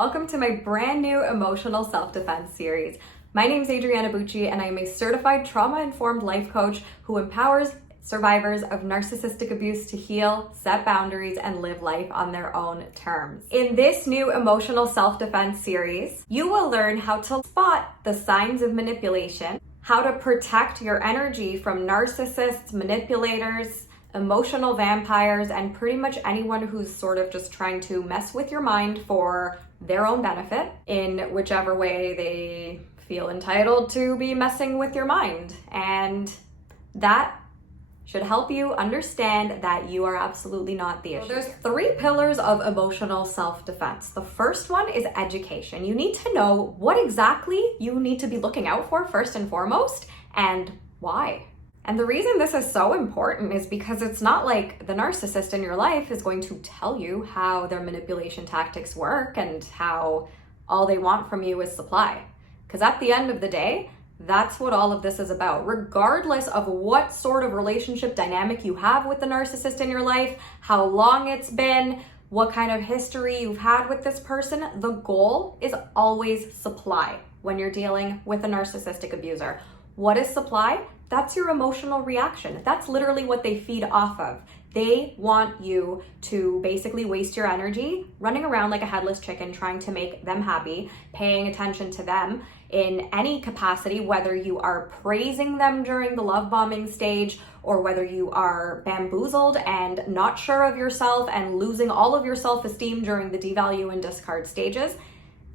welcome to my brand new emotional self-defense series. My name is Adriana Bucci and I am a certified trauma-informed life coach who empowers survivors of narcissistic abuse to heal, set boundaries, and live life on their own terms. In this new emotional self-defense series, you will learn how to spot the signs of manipulation, how to protect your energy from narcissists, manipulators, emotional vampires, and pretty much anyone who's sort of just trying to mess with your mind for their own benefit in whichever way they feel entitled to be messing with your mind. And that should help you understand that you are absolutely not the issue. There's 3 pillars of emotional self-defense. The first one is education. You need to know what exactly you need to be looking out for first and foremost, and why. And the reason this is so important is because it's not like the narcissist in your life is going to tell you how their manipulation tactics work and how all they want from you is supply. Because at the end of the day, that's what all of this is about. Regardless of what sort of relationship dynamic you have with the narcissist in your life, how long it's been, what kind of history you've had with this person, the goal is always supply when you're dealing with a narcissistic abuser. What is supply? That's your emotional reaction. That's literally what they feed off of. They want you to basically waste your energy running around like a headless chicken trying to make them happy, paying attention to them in any capacity, whether you are praising them during the love bombing stage or whether you are bamboozled and not sure of yourself and losing all of your self-esteem during the devalue and discard stages.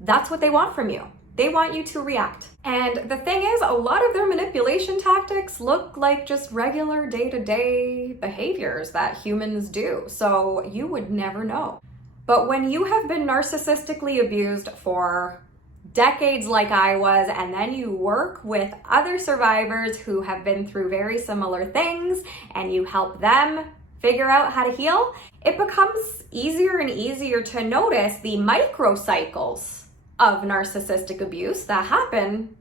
That's what they want from you. They want you to react. And the thing is, a lot of their manipulation tactics look like just regular day-to-day behaviors that humans do, so you would never know. But when you have been narcissistically abused for decades like I was, and then you work with other survivors who have been through very similar things, and you help them figure out how to heal, it becomes easier and easier to notice the microcycles of narcissistic abuse that happen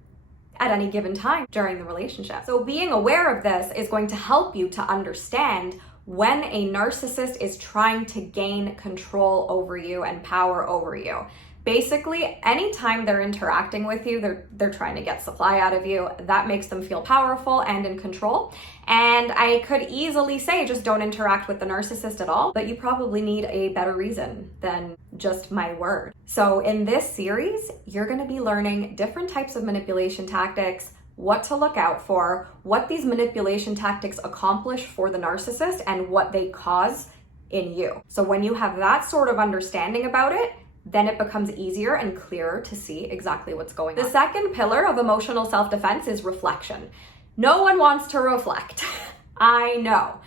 at any given time during the relationship. So being aware of this is going to help you to understand when a narcissist is trying to gain control over you and power over you. Basically, anytime they're interacting with you, they're trying to get supply out of you. That makes them feel powerful and in control. And I could easily say, just don't interact with the narcissist at all, but you probably need a better reason than just my word. So in this series, you're gonna be learning different types of manipulation tactics, what to look out for, what these manipulation tactics accomplish for the narcissist, and what they cause in you. So when you have that sort of understanding about it, then it becomes easier and clearer to see exactly what's going on. The second pillar of emotional self-defense is reflection. No one wants to reflect. I know.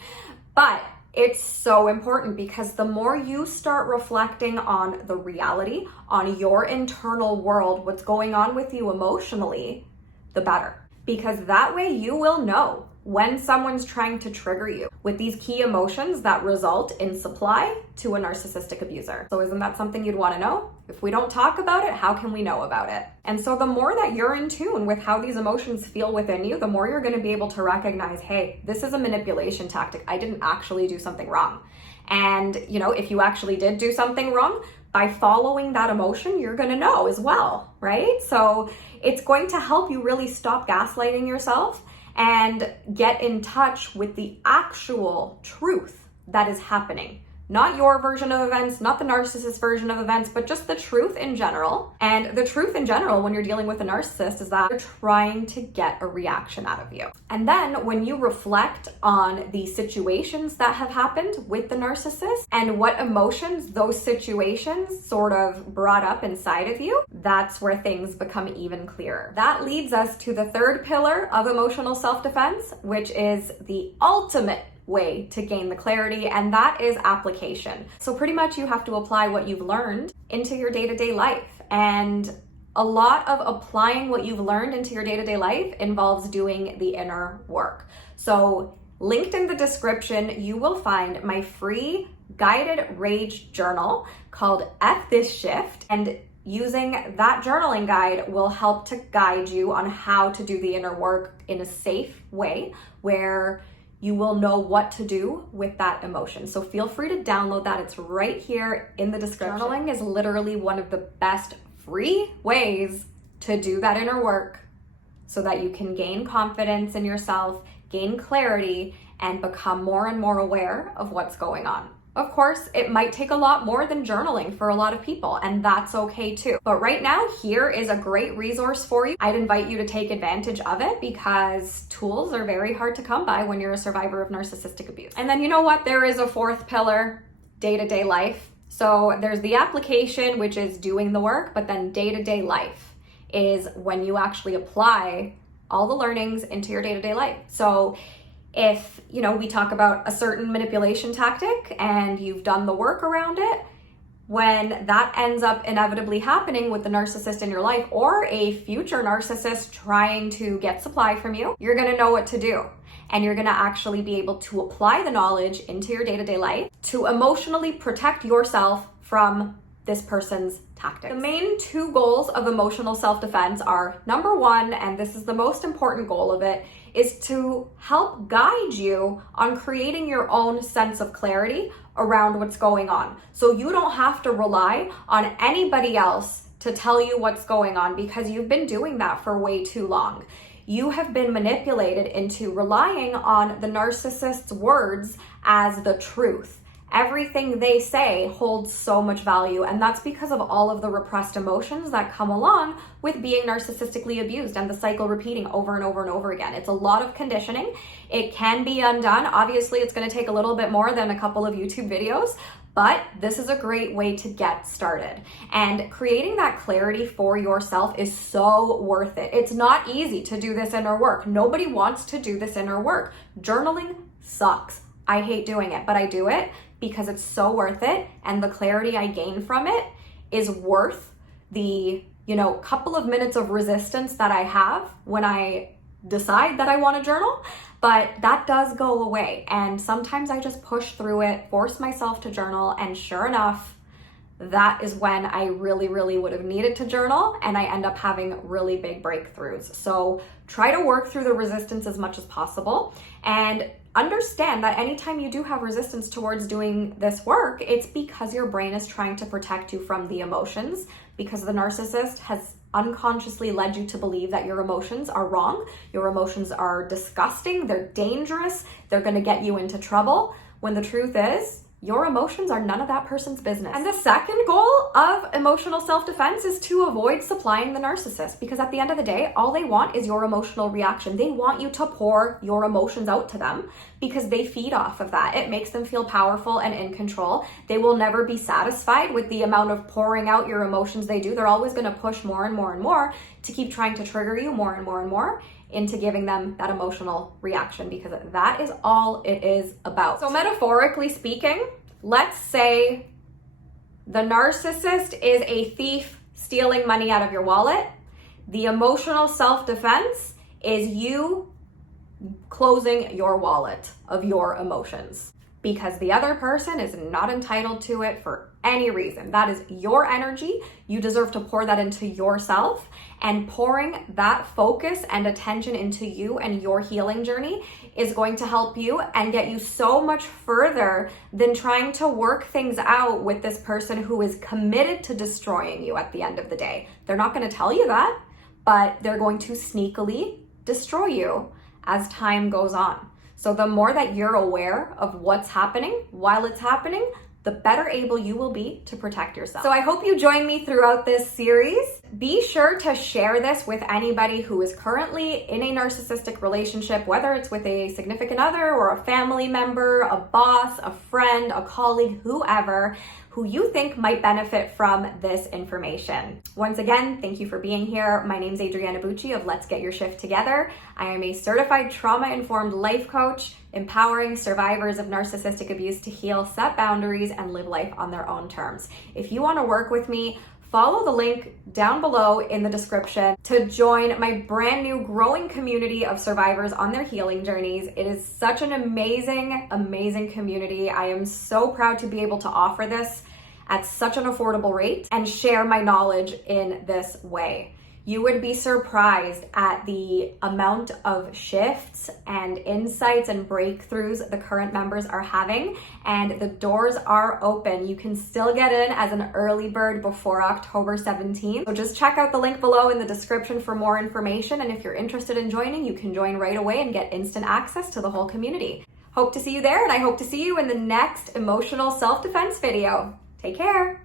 But it's so important because the more you start reflecting on the reality, on your internal world, what's going on with you emotionally, the better. Because that way you will know when someone's trying to trigger you with these key emotions that result in supply to a narcissistic abuser. So isn't that something you'd want to know? If we don't talk about it, how can we know about it? And so the more that you're in tune with how these emotions feel within you, the more you're going to be able to recognize, hey, this is a manipulation tactic. I didn't actually do something wrong. And, if you actually did do something wrong, by following that emotion, you're going to know as well, right? So it's going to help you really stop gaslighting yourself and get in touch with the actual truth that is happening. Not your version of events, not the narcissist version of events, but just the truth in general. And the truth in general when you're dealing with a narcissist is that they're trying to get a reaction out of you. And then when you reflect on the situations that have happened with the narcissist and what emotions those situations sort of brought up inside of you, that's where things become even clearer. That leads us to the third pillar of emotional self-defense, which is the ultimate way to gain the clarity, and that is application. So pretty much you have to apply what you've learned into your day-to-day life. And a lot of applying what you've learned into your day-to-day life involves doing the inner work. So linked in the description, you will find my free guided rage journal called F This Shift. And using that journaling guide will help to guide you on how to do the inner work in a safe way where you will know what to do with that emotion. So feel free to download that. It's right here in the description. Journaling is literally one of the best free ways to do that inner work so that you can gain confidence in yourself, gain clarity, and become more and more aware of what's going on. Of course, it might take a lot more than journaling for a lot of people, and that's okay too. But right now, here is a great resource for you. I'd invite you to take advantage of it because tools are very hard to come by when you're a survivor of narcissistic abuse. And then you know what? There is a fourth pillar, day-to-day life. So there's the application, which is doing the work, but then day-to-day life is when you actually apply all the learnings into your day-to-day life. So if, we talk about a certain manipulation tactic and you've done the work around it, when that ends up inevitably happening with the narcissist in your life or a future narcissist trying to get supply from you, you're gonna know what to do. And you're gonna actually be able to apply the knowledge into your day-to-day life to emotionally protect yourself from this person's tactics. The main two goals of emotional self-defense are, number one, and this is the most important goal of it, is to help guide you on creating your own sense of clarity around what's going on. So you don't have to rely on anybody else to tell you what's going on because you've been doing that for way too long. You have been manipulated into relying on the narcissist's words as the truth. Everything they say holds so much value, and that's because of all of the repressed emotions that come along with being narcissistically abused and the cycle repeating over and over and over again. It's a lot of conditioning. It can be undone. Obviously, it's going to take a little bit more than a couple of YouTube videos, but this is a great way to get started. And creating that clarity for yourself is so worth it. It's not easy to do this inner work. Nobody wants to do this inner work. Journaling sucks. I hate doing it, but I do it because it's so worth it, and the clarity I gain from it is worth the, couple of minutes of resistance that I have when I decide that I want to journal, but that does go away. And sometimes I just push through it, force myself to journal, and sure enough, that is when I really, really would have needed to journal, and I end up having really big breakthroughs. So try to work through the resistance as much as possible, and understand that anytime you do have resistance towards doing this work, it's because your brain is trying to protect you from the emotions, because the narcissist has unconsciously led you to believe that your emotions are wrong, your emotions are disgusting, they're dangerous, they're gonna get you into trouble, when the truth is, your emotions are none of that person's business. And the second goal of emotional self-defense is to avoid supplying the narcissist, because at the end of the day, all they want is your emotional reaction. They want you to pour your emotions out to them because they feed off of that. It makes them feel powerful and in control. They will never be satisfied with the amount of pouring out your emotions they do. They're always going to push more and more and more to keep trying to trigger you more and more and more into giving them that emotional reaction, because that is all it is about. So metaphorically speaking, let's say the narcissist is a thief stealing money out of your wallet. The emotional self-defense is you closing your wallet of your emotions, because the other person is not entitled to it for any reason. That is your energy. You deserve to pour that into yourself, and pouring that focus and attention into you and your healing journey is going to help you and get you so much further than trying to work things out with this person who is committed to destroying you at the end of the day. They're not going to tell you that, but they're going to sneakily destroy you as time goes on. So the more that you're aware of what's happening while it's happening, the better able you will be to protect yourself. So I hope you join me throughout this series. Be sure to share this with anybody who is currently in a narcissistic relationship, whether it's with a significant other or a family member, a boss, a friend, a colleague, whoever, who you think might benefit from this information. Once again, thank you for being here. My name is Adriana Bucci of Let's Get Your Shift Together. I am a certified trauma-informed life coach, empowering survivors of narcissistic abuse to heal, set boundaries, and live life on their own terms. If you want to work with me, follow the link down below in the description to join my brand new growing community of survivors on their healing journeys. It is such an amazing, amazing community. I am so proud to be able to offer this at such an affordable rate and share my knowledge in this way. You would be surprised at the amount of shifts and insights and breakthroughs the current members are having, and the doors are open. You can still get in as an early bird before October 17th. So just check out the link below in the description for more information, and if you're interested in joining, you can join right away and get instant access to the whole community. Hope to see you there, and I hope to see you in the next emotional self-defense video. Take care.